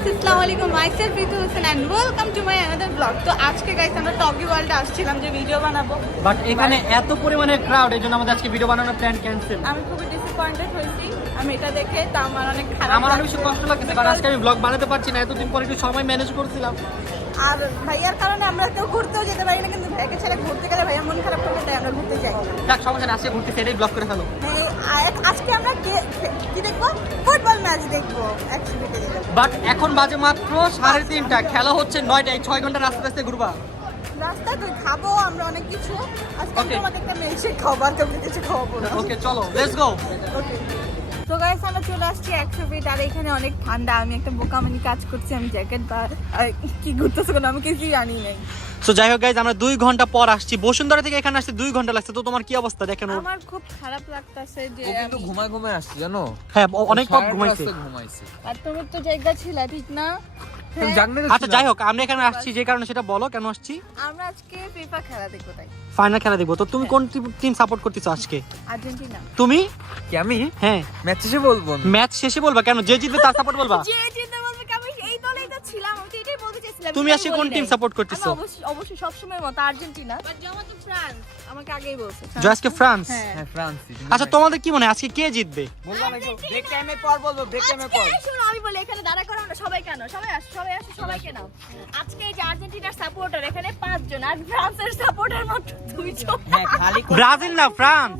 guys, Assalamualaikum. Myself Ritu Hussain and welcome to my another vlog. তো আজকে guys আমরা talkie ওয়ার্ল্ডে আসছিলাম যে ভিডিও বানাবো, বাট এখানে এত পরিমাণে ক্রাউড, এজন্য আমাদের আজকে ভিডিও বানানোর প্ল্যান ক্যান্সেল। আমি খুবই ডিসঅ্যাপয়েন্টেড হয়েছি আমি এটা দেখে, তো আমার অনেক খারাপ আমার অনেক বেশি কষ্ট লাগছে কারণ আজকে আমি ব্লগ বানাতে পারছি না, এতদিন পরে একটু সময় ম্যানেজ করছিলাম। আর ভাইয়ার কারণে আমরা কেউ ঘুরতেও যেতে পারি না, কিন্তু ভাইয়াকে ছেড়ে ঘুরতে গেলে ভাইয়া মন খারাপ করবে, তাই আমরা ঘুরতে যাই। যাক সমস্যা না, আজকে ঘুরতে সেটাই ব্লগ করে ফেলো। আজকে আমরা কি দেখবো? ফুটবল ম্যাচ দেখবো অ্যাকচুয়ালি। বাট এখন বাজে মাত্র 3:30, খেলা হচ্ছে 9টায়, 6 ঘন্টা রাস্তা রাস্তায় ঘুরবা। রাস্তায় তুই খাবো আমরা অনেক কিছু। আজকে Okay. তোমাকে একটা মিল্কশেক খাওয়াবো, আর তোকে কিছু খাওয়াবো না। ওকে চলো লেটস গো। ওকে, তো গাইস আমরা চলে আসছি 100 ফিট, আর এখানে অনেক ঠান্ডা। আমি একটা বোকামানি কাজ করছি, আমি জ্যাকেট বা কি ঘুরতেছে কোনো আমি কিছুই জানি নাই। সো যাই হোক গাইজ, আমরা 2 ঘন্টা পর আসছি বসুন্ধরা থেকে, এখানে আসতে 2 ঘন্টা লাগছে। তো তোমার কি অবস্থা দেখেন? আমার খুব খারাপ লাগতাছে যে ও কিন্তু ঘুমায় আসছে জানো। হ্যাঁ অনেক কম ঘুমাইছে। আর তোমার তো জায়গা ছিল ঠিক না? হ্যাঁ। আচ্ছা যাই হোক, আমরা এখানে আসছি যে কারণে সেটা বলো, কেন আসছি? আমরা আজকে ফিফা খেলা দেখবো, তাই ফাইনাল খেলা দেখবো। তো তুমি কোন টিম সাপোর্ট করতেছো আজকে? আর্জেন্টিনা। তুমি? কি আমি হ্যাঁ ম্যাচ শেষে বলবো না। ম্যাচ শেষে বলবা কেন? যে জিতবে তার সাপোর্ট বলবা? যে জিতবে বলবে কি, আমি এই দলেই তো ছিলাম, আমি তো এটাই বলতে চাইছিলাম। তুমি আজকে কোন টিম সাপোর্ট করতেছো? অবশ্যই সবসময় মত আর্জেন্টিনা, বাট জামা তো ফ্রান্স, আমাকে আগেই বলছে আজকে ফ্রান্স। হ্যাঁ ফ্রান্স। আচ্ছা তোমাদের কি মনে হয় আজকে কে জিতবে? বলবো না, ব্রেক টাইমে পর বলবো, ব্রেক টাইমে পর। আজকে শুনো আমি বলি, এখানে দাঁড়া করো না, সবাই কেন? সবাই আসো সবাইকে নাও। আজকে এই যে আর্জেন্টিনার সাপোর্টার এখানে 5 জন, আর ফ্রান্সের সাপোর্টার মাত্র 2 জন। হ্যাঁ খালি ব্রাজিল না ফ্রান্স?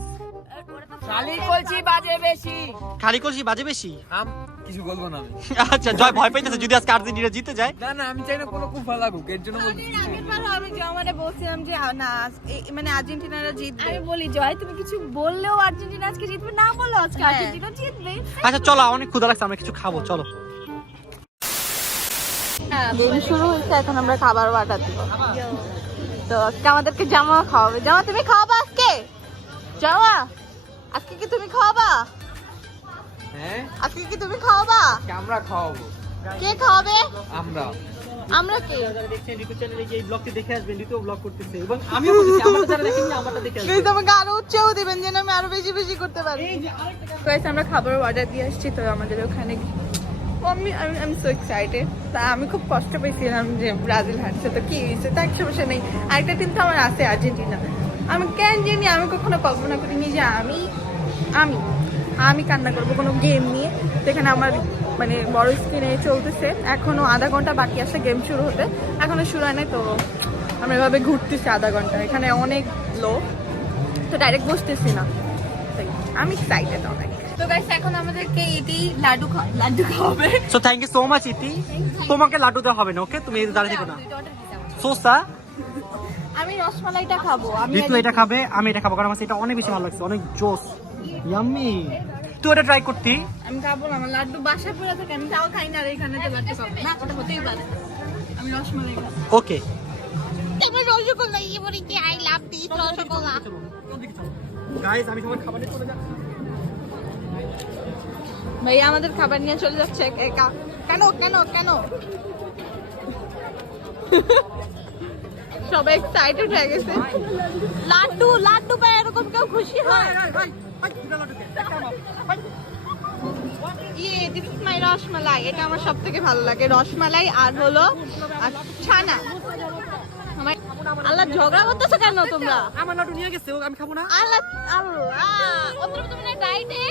খালি বলছি বাজে বেশি। খালি করছি বাজে বেশি। কিছু বলবো না আমি। আচ্ছা জয় ভয় পাইতেছে যদি আজকে আর্জেন্টিনা জিতে যায়। না না, আমি চাই না কোনো কুফা লাগুক, এর জন্য বলছি। আগেরবার আমি জমানে বলছিলাম যে না মানে আর্জেন্টিনারা জিতবে। আমি বলি জয় তুমি কিছু বললেও আর্জেন্টিনা আজকে জিতবে, না বললেও আজকে আর্জেন্টিনা জিতবে। আচ্ছা চলো, অনেক ক্ষুধা লাগছে, আমরা কিছু খাবো চলো। গেম শুরু হয়েছে, এখন আমরা খাবার অর্ডার দিব। তো আজকে আমাদেরকে জামা খাওয়াবে। জামা তুমি খাওয়াবা আজকে? জামা আজকে কি তুমি খাওয়াবা? হ্যাঁ আজকে কি তুমি খাওয়াবা? আমরা খাওয়াবো। কে খাওয়াবে? আমরা আমরা কে? দেখছেন রিকু চ্যানেলে এই ব্লগটি দেখে আসবেন, রিতু ব্লগ করতেছে এবং আমিও করতেছি। আমারটা যারা দেখেননি আমারটা দেখে আসবেন। প্লিজ আমাকে আরো উৎসাহ দিবেন যেন আমি আরো বেশি বেশি করতে পারি। গাইস আমরা খাবার অর্ডার দিয়ে আসছি, তো আমাদের ওখানে আমি সো এক্সাইটেড। তা আমি খুব কষ্ট পেয়েছিলাম যে ব্রাজিল হারছে, তো কি হয়েছে তা এক সমস্যা নেই। আরেকটা টিম তো আমার আছে আর্জেন্টিনা। আমি কেন জানি আমি কখনো কল্পনা করিনি যে আমি কান্না করবো কোনো গেম নিয়ে। যেখানে আমার মানে বড় স্ক্রিনে চলতেছে, এখনো আধা ঘন্টা বাকি আছে গেম শুরু হতে, এখনো শুরু হয় নাই। তো আমরা এভাবে ঘুরতেছি আধা ঘন্টা, এখানে অনেক লোক, তো ডাইরেক্ট বসতেছি না, তাই আমি এক্সাইটেড অনেক। তো গাইস এখন আমাদেরকে ইতি লাড্ডু খাওয়াবে। So thank you so much Iti. তোমাকে লাড্ডু দেওয়া হবে না, ওকে? তুমি এই দাঁড়িয়ে থেকো না। সোসা আমি রসমালাইটা খাবো। রিতু এটা খাবে, আমি এটা খাবো, কারণ আমার এটা অনেক বেশি ভালো লাগছে, অনেক জোস ইয়াম্মি। তুই এটা ট্রাই করতি? আমি খাবো না, আমার লাড্ডু বাসায় পড়ে থাকে, আমি তাও খাই না, আর এখানে তো লাড্ডু খাবো না, ওটা হতেই পারে। আমি রসমালাই খাবো। ওকে আমি রসগোল্লা বলি কি, I love this rasgulla. Guys আমি সবার খাবার নিয়ে চলে যাচ্ছি। ভাইয়া আমাদের খাবার নিয়ে চলে যাচ্ছে একা। কেন কেন কেন? সবাই এক্সাইটেড হয়ে গেছে। লাড্ডু পায় এরকম কেউ খুশি হয়? This is my rasmalai. এটা আমার সব থেকে ভালো লাগে, রসমালাই আর হলো ছানা। আল্লাহ ঝগড়া করতেছো কেন তোমরা? আমার লাড্ডু নিয়ে গেছে, আমি খাবো না। আল্লাহ ওদের তুমি ডাইটে।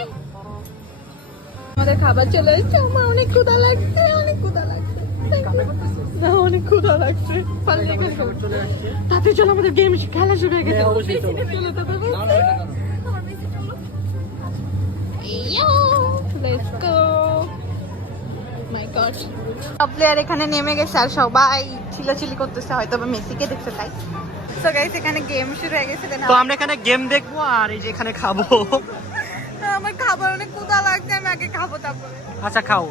আমাদের খাবার চলে এসেছে। আমার অনেক ক্ষুধা লাগছে, অনেক ক্ষুধা লাগছে। না অনেক ক্ষুধা লাগছে। তাতে চলো, আমাদের গেম খেলা শুরু হয়ে গেছে। চলো তারপর লেটস গো। মাই গড, সব প্লেয়ার এখানে নেমে গেছে আর সবাই চিল্লাচিল্লি করতেছে, হয়তো বা মেসিকে দেখতে তাই। সো গাইস এখানে গেম শুরু হয়ে গেছে। তো আমরা এখানে গেম দেখবো আর এই যে এখানে খাবো। আমার খাবার অনেক ক্ষুধা লাগছে, আমি আগে খাবো তারপরে। আচ্ছা খাও,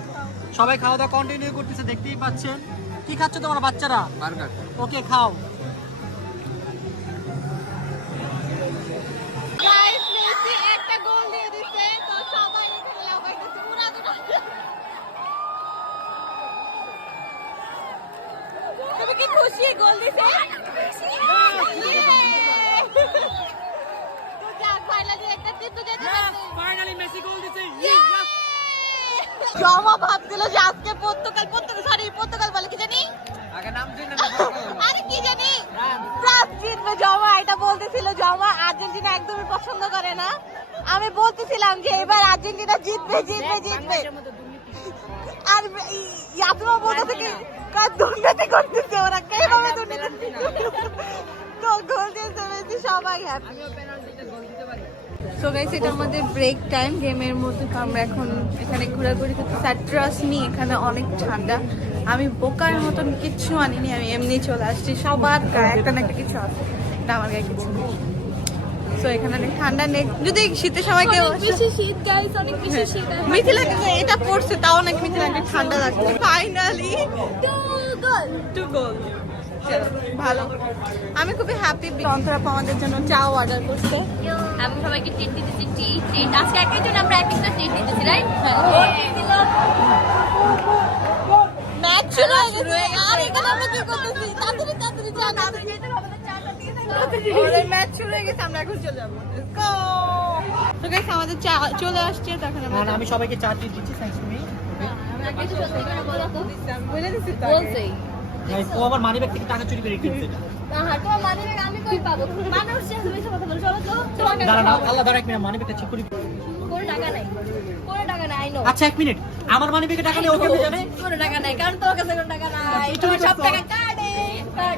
সবাই খাওয়া দাওয়া কন্টিনিউ করতেছে, দেখতেই পাচ্ছেন। কি খাচ্ছ তোমরা বাচ্চারা? বার্গার। ওকে খাও। গাইস মেসি একটা গোল দিয়ে দিছে, তো সবাই এখানে লাফাইতেছে উড়াদুরা। তুমি কি খুশি গোল দিছে? তো যাক ফাইনালি একটা টিম তো যেতে পারছে। ফাইনালি মেসি গোল দিছে। জমা ভাবছিল যে আজকে পর্তুগাল পারে না। আমি বলতেছিলাম যে এবার আর্জেন্টিনা জিতবে জিতবে জিতবে, আর ইয়াতুমা বলতে থেকে দুর্নীতি করতেছে ওরা, কিভাবে দুর্নীতি তো গোল দিয়েছে মেসি, সবাই হ্যাপি। সো গাইস, এটা আমাদের ব্রেক টাইম গেমের মধ্যে। তো আমরা এখন এখানে ঘোরাঘুরি করতেছি। আর ট্রাস্ট মি, এখানে অনেক ঠান্ডা। আমি বোকার মতন কিচ্ছু আনিনি, আমি এমনি চলে আসছি। সবার গায়ে একটা না একটা কিছু আছে, এটা আমার গায়ে কিছু নেই। সো এখানে অনেক ঠান্ডা নেই, যদি শীতের সময় কেউ মিথিলাকে এটা পড়ছে তাও নাকি মিথিলাকে ঠান্ডা লাগছে। ফাইনালি 2 গোল, ভালো। আমি খুবই হ্যাপি। অন্তরা আমাদের জন্য চাও অর্ডার করছে। আমি সবাইকে ট্রিট দিতেছি, ট্রিট আজকে একের জন্য আমরা এক একটা ট্রিট দিতেছি, রাইট? ম্যাচ শুরু হয়ে গেছে, আর এখানে আমরা কি করতেছি? তাড়াতাড়ি তাড়াতাড়ি চা না, আমাদের ম্যাচ শুরু হয়ে গেছে, আমরা এখন চলে যাবো। Let's go. তো গাইস, আমাদের চা চলে আসছে, তখন আমরা আমি সবাইকে চা দিচ্ছি, থ্যাঙ্কস টু মি। বলে দিছি তো বলছেই গাইস, ও আমার মানি ব্যাগ থেকে টাকা চুরি করে কিনছে। তোমার মানে আমি কই পাবো? মানুষ বেশি কথা বলে, চলো তো তোমার কাছে দাঁড়া আল্লাহ দাঁড়া, এক মিনিট, মানি ব্যাগটা চেক করি। কোনো টাকা নাই, কোনো টাকা নাই, আই নো। আচ্ছা এক মিনিট, আমার মানি ব্যাগে টাকা নেই, ওকে জানে কোনো টাকা নাই, কারণ তোমার কাছে কোনো টাকা নাই, তোমার সব টাকা কার্ডে,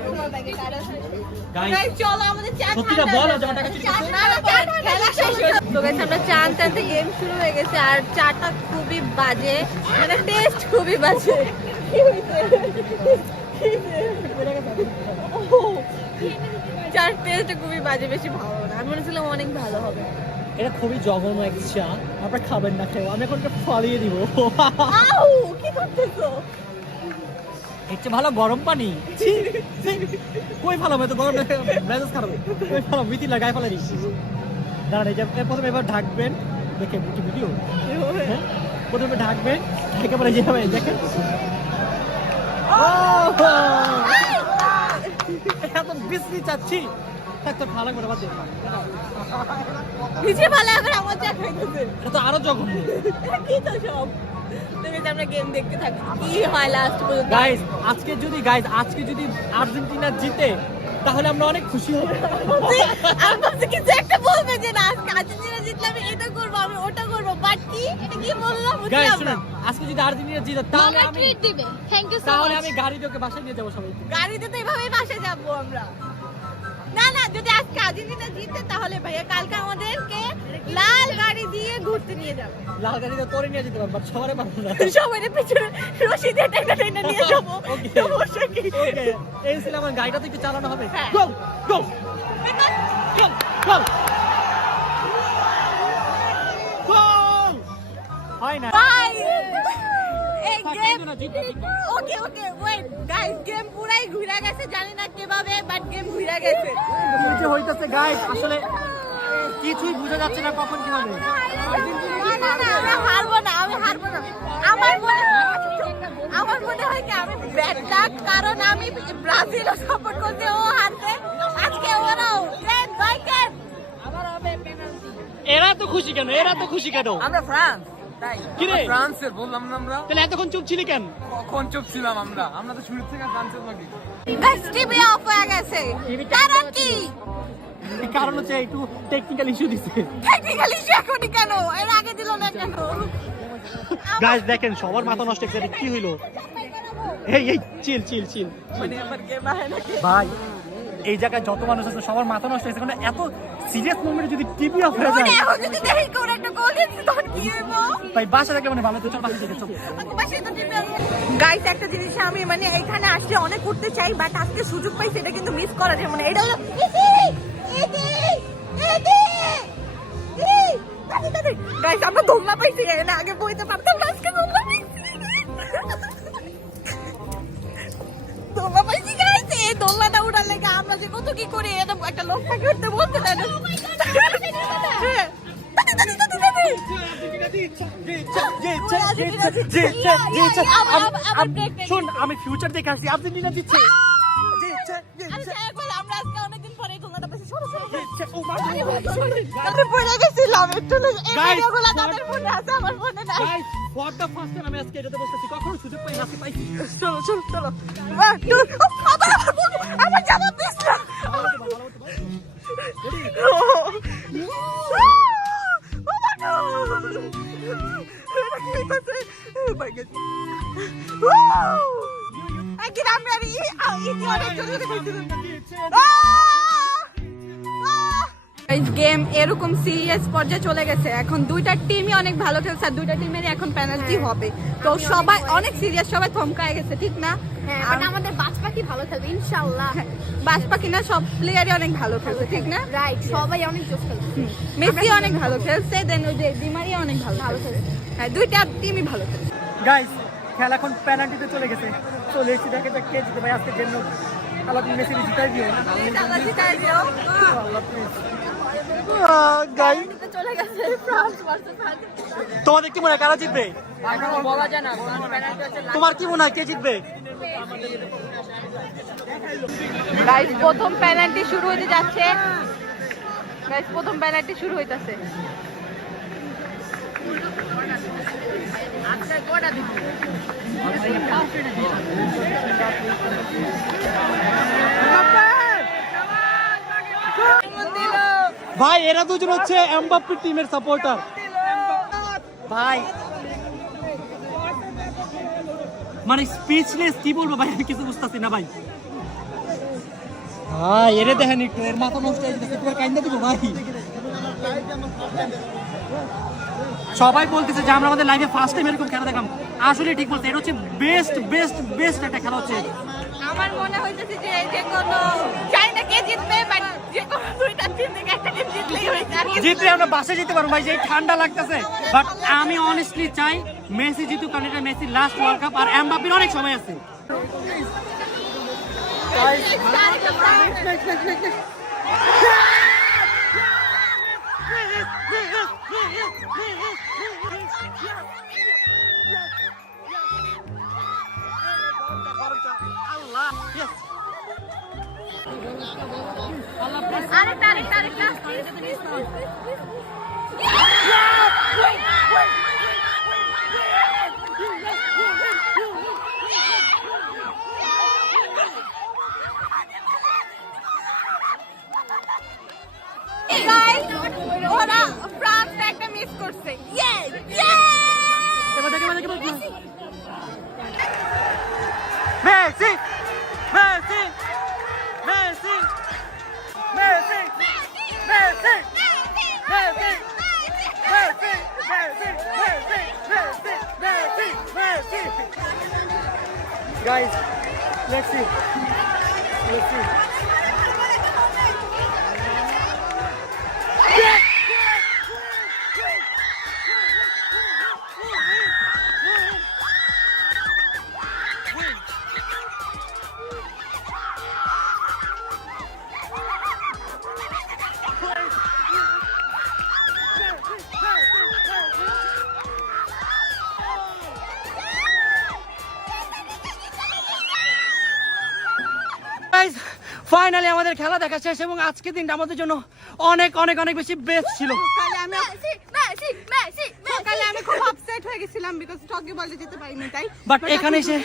তোমার ব্যাগে কার্ড আছে। গাইস। গাইস চলো আমাদের চা সত্যিটা বলো যে আমার টাকা চুরি করছে। না না, চা খেলা শেষ হয়ে গেছে। তো গাইস, আমরা চা আনতে আনতে গেম শুরু হয়ে গেছে, আর চাটা খুবই বাজে, মানে টেস্ট খুবই বাজে। কি হইছে? চার টেস্ট খুবই বাজে, বেশি ভালো না। আমি মনে ছিলাম অনেক ভালো হবে। এটা খুবই জঘন্য এক চা, আপনারা খাবেন না, খেয়ে আমি এখন এটা ফালিয়ে দিব। আউ, কি করতেছো? এর চেয়ে ভালো গরম পানি। কই ভালো তো গরম মেজাজ খারাপ, কই ভালো মিতি লাগাই ফেলে দিস। দাঁড়ান, এই যে প্রথমে এবার ঢাকবেন, দেখে ভিডিও হ্যাঁ, প্রথমে ঢাকবেন, ঢেকে পরে যেভাবে দেখেন। এখন বিশ্রী চাচ্ছি, তো ভালো করে বাদ দিয়ে ভিজে ভালো, আবার আমার চা খাইতেছে। এটা তো আরো জঘন্য। কি তো সব তুমি যে আমরা গেম দেখতে থাকি, কি হয় লাস্ট পর্যন্ত। গাইস আজকে যদি আর্জেন্টিনা জিতে তাহলে আমরা অনেক খুশি হব। আমি ভাবছি কিছু একটা বলবে যে না আজকে আর্জেন্টিনা জিতলে আমি এটা করবো, আমি ওটা করবো, বাট কি এটা কি বললাম? গাইস শুনুন, আজকে যদি আর্জেন্টিনা জিতে তাহলে মামা আমি ট্রিট দিবে, থ্যাংক ইউ সো তাহলে মাচ। আমি গাড়ি দিয়ে ওকে বাসায় নিয়ে যাবো সবাই। গাড়িতে তো এভাবেই বাসায় যাবো আমরা। না না, যদি আজকে আর্জেন্টিনা জিতে তাহলে ভাইয়া কালকে আমাদেরকে লাল গাড়ি দিয়ে ঘুরতে নিয়ে যাবে। লাল গাড়িতে তোরে নিয়ে যেতে পারবো, সবারে পারবো না। সবাই পিছনে রশি দিয়ে টেনে টেনে নিয়ে যাবো। Okay. সমস্যা কি? ওকে, এই ছিল আমার গাড়িটা তো একটু চালানো হবে। হ্যাঁ। গো গো গো গো গো, হয় না। Bye! এই থাক, গেম কিন্তু না, জিতবো, জিতবো। ওকে ওকে ওয়েট গাইস, গেম পুরাই ঘুরে গেছে, জানি না কিভাবে, বাট গেম ঘুরে গেছে। এই যে হইতাছে গাইস, আসলে কিছুই বোঝা যাচ্ছে না কখন কি হবে। না না না, আমি হারবো না, আমি হারবো না। আমার মনে হয় কি আমি ব্যাড লাক, কারণ আমি ব্রাজিল সাপোর্ট করতে, ও হারবে আজকে, ওরাও কেন ভাই কেন আবার হবে পেনাল্টি। এরা তো খুশি কেন, এরা তো খুশি কেন? আমরা ফ্রান্স, তাই কি রে? ফ্রান্সের বললাম না আমরা। তাহলে এতক্ষণ চুপ ছিলি কেন? কখন চুপ ছিলাম আমরা? আমরা তো শুরু থেকে ফ্রান্সের মাগি। গাইস টিভি অফ হয়ে গেছে, কারণ কি? কারণ হচ্ছে একটু টেকনিক্যাল ইস্যু দিছে। টেকনিক্যাল ইস্যু এখনই কেন, এর আগে দিল না কেন? গাইস দেখেন, সবার মাথা নষ্ট হয়ে গেছে, কি হইলো? এই চিল চিল চিল মানে আমার গেম আহে নাকি? ভাই, এই জায়গায় যত মানুষ আছে সবার মাথা নষ্ট হয়েছে, কারণ এত সিরিয়াস মোমেন্টে যদি টিভি অফ হয়ে মানে যায়, এখন যদি দেখি কোন একটা গোল দিচ্ছে তখন কি হইব? ভাই বাসা থাকলে মানে ভালো তো, চল বাসা থেকে চল। গাইস, একটা জিনিস আমি মানে এখানে আসলে অনেক করতে চাই, বাট আজকে সুযোগ পাইছি, এটা কিন্তু মিস করা যায়। মানে এটা হলো গাইস, আমরা দোলনা পাইছি, এর আগে বইতে পারতাম না, আজকে দোলনা পাইছি। দোলনা পাইছি গাইস, এই দোলনাটা উড়ার লেগে আমরা যে কত কি করি, এটা একটা লোক থাকে উঠতে বলতে দেয় না। হ্যাঁ। শোন, আমি ফিউচার দেখে আসছি, আর্জেন্টিনা জিতছে। আমরা আজকে অনেকদিন পরে এই দোলনাটা পাইছি। সরো, সরো, আমরা পড়ে গেছিলাম একটু, এই ভিডিওগুলো তাদের ফোনে আছে, আমার ফোনে নাই। Guys, for the first time আমি আজকে এটাতে বসতেছি, কখনো সুযোগ পাই না, আজকে পাইছি। চলো চলো চলো, আমার জামা পিছলা। গেম এরকম সিরিয়াস পর্যায়ে চলে গেছে, এখন দুইটা টিমই অনেক ভালো খেলছে আর দুইটা টিমেরই এখন পেনাল্টি হবে, তো সবাই অনেক সিরিয়াস, সবাই থমকায় গেছে, ঠিক না? হ্যাঁ, but আমাদের বাজ পাখি ভালো খেলবে ইনশাআল্লাহ। বাস পাখি না, সব প্লেয়ারই অনেক ভালো খেলছে, ঠিক না? রাইট, সবাই অনেক জোশ খেলছে। মেসি অনেক ভালো খেলছে, দেন ওই যে ডি মারিয়া অনেক ভালো খেলছে। হ্যাঁ, দুইটা টিমই ভালো খেলছে। গাইস খেলা এখন পেনাল্টিতে চলে গেছে, চলে এসেছি, দেখে কে জিতে ভাই আজকের জন্য। আল্লাহ তুমি মেসি জিতাই দিও। আল্লাহ প্লিজ। গাইস চলে গেছে ফ্রান্স ভার্সেস আর্জেন্টিনা। তোমাদের কি মনে হয় কারা জিতবে? বলা যায় না, পেনাল্টি হচ্ছে তোমার কি মনে হয় কে জিতবে? গাইস প্রথম পেনাল্টি শুরু হতে যাচ্ছে, গাইস প্রথম পেনাল্টি শুরু হইতাছে। ভাই এরা দুজন হচ্ছে এমবাপ্পে টিমের সাপোর্টার ভাই, মানে স্পিচলেস, কি বলবো ভাই, আমি কিছু বুঝতেছি না ভাই। ভাই এরে দেখেন একটু, এর মাথা নষ্ট হয়ে গেছে, তোমার কাইন্দা দিব ভাই। সবাই বলতেছে যে আমরা আমাদের লাইফে ফার্স্ট টাইম এরকম খেলা দেখলাম, আসলে ঠিক বলছে, এটা হচ্ছে বেস্ট বেস্ট বেস্ট একটা খেলা হচ্ছে। আমার মনে হইতেছে যে যে কোনো জানি না কে জিতবে, বাট যে কোনো দুইটা টিম থেকে একটা টিম জিতলেই হইছে। জিতলে আমরা বাসে যেতে পারবো ভাই, যে ঠান্ডা লাগতেছে, বাট আমি অনেস্টলি চাই মেসি জিতুক, কারণ এটা মেসির লাস্ট ওয়ার্ল্ড কাপ আর এমবাপ্পের অনেক সময় আছে। আরেকটা প্লিজ। গাইস ওরা ফ্রান্স একটা মিস করছে। ইয়েস এবার দেখে Messi Messi Messi Messi Messi Messi Guys, let's see. Let's see. Guys finally আমাদের খেলা দেখা শেষ এবং আজকের দিনটা আমাদের জন্য অনেক অনেক অনেক বেশি বেস্ট ছিল। সকালে আমি খুব আপসেট হয়ে গেছিলাম বিকজ টকি বলতে যেতে পারিনি, তাই বাট এখানে এসে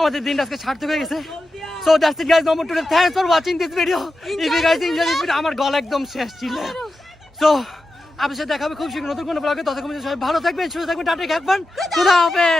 আমাদের দিনটা আজকে সার্থক হয়ে গেছে। So that's it guys, no more today, thanks for watching this video. If you guys enjoy this video, আমার গলা একদম শেষ ছিল। সো আপনাদের সাথে দেখা হবে খুব শীঘ্র নতুন কোনো ব্লগে, ততক্ষণ পর্যন্ত সবাই ভালো থাকবেন, সুস্থ থাকবেন, টাটা, খাবেন, খুদা হাফেজ।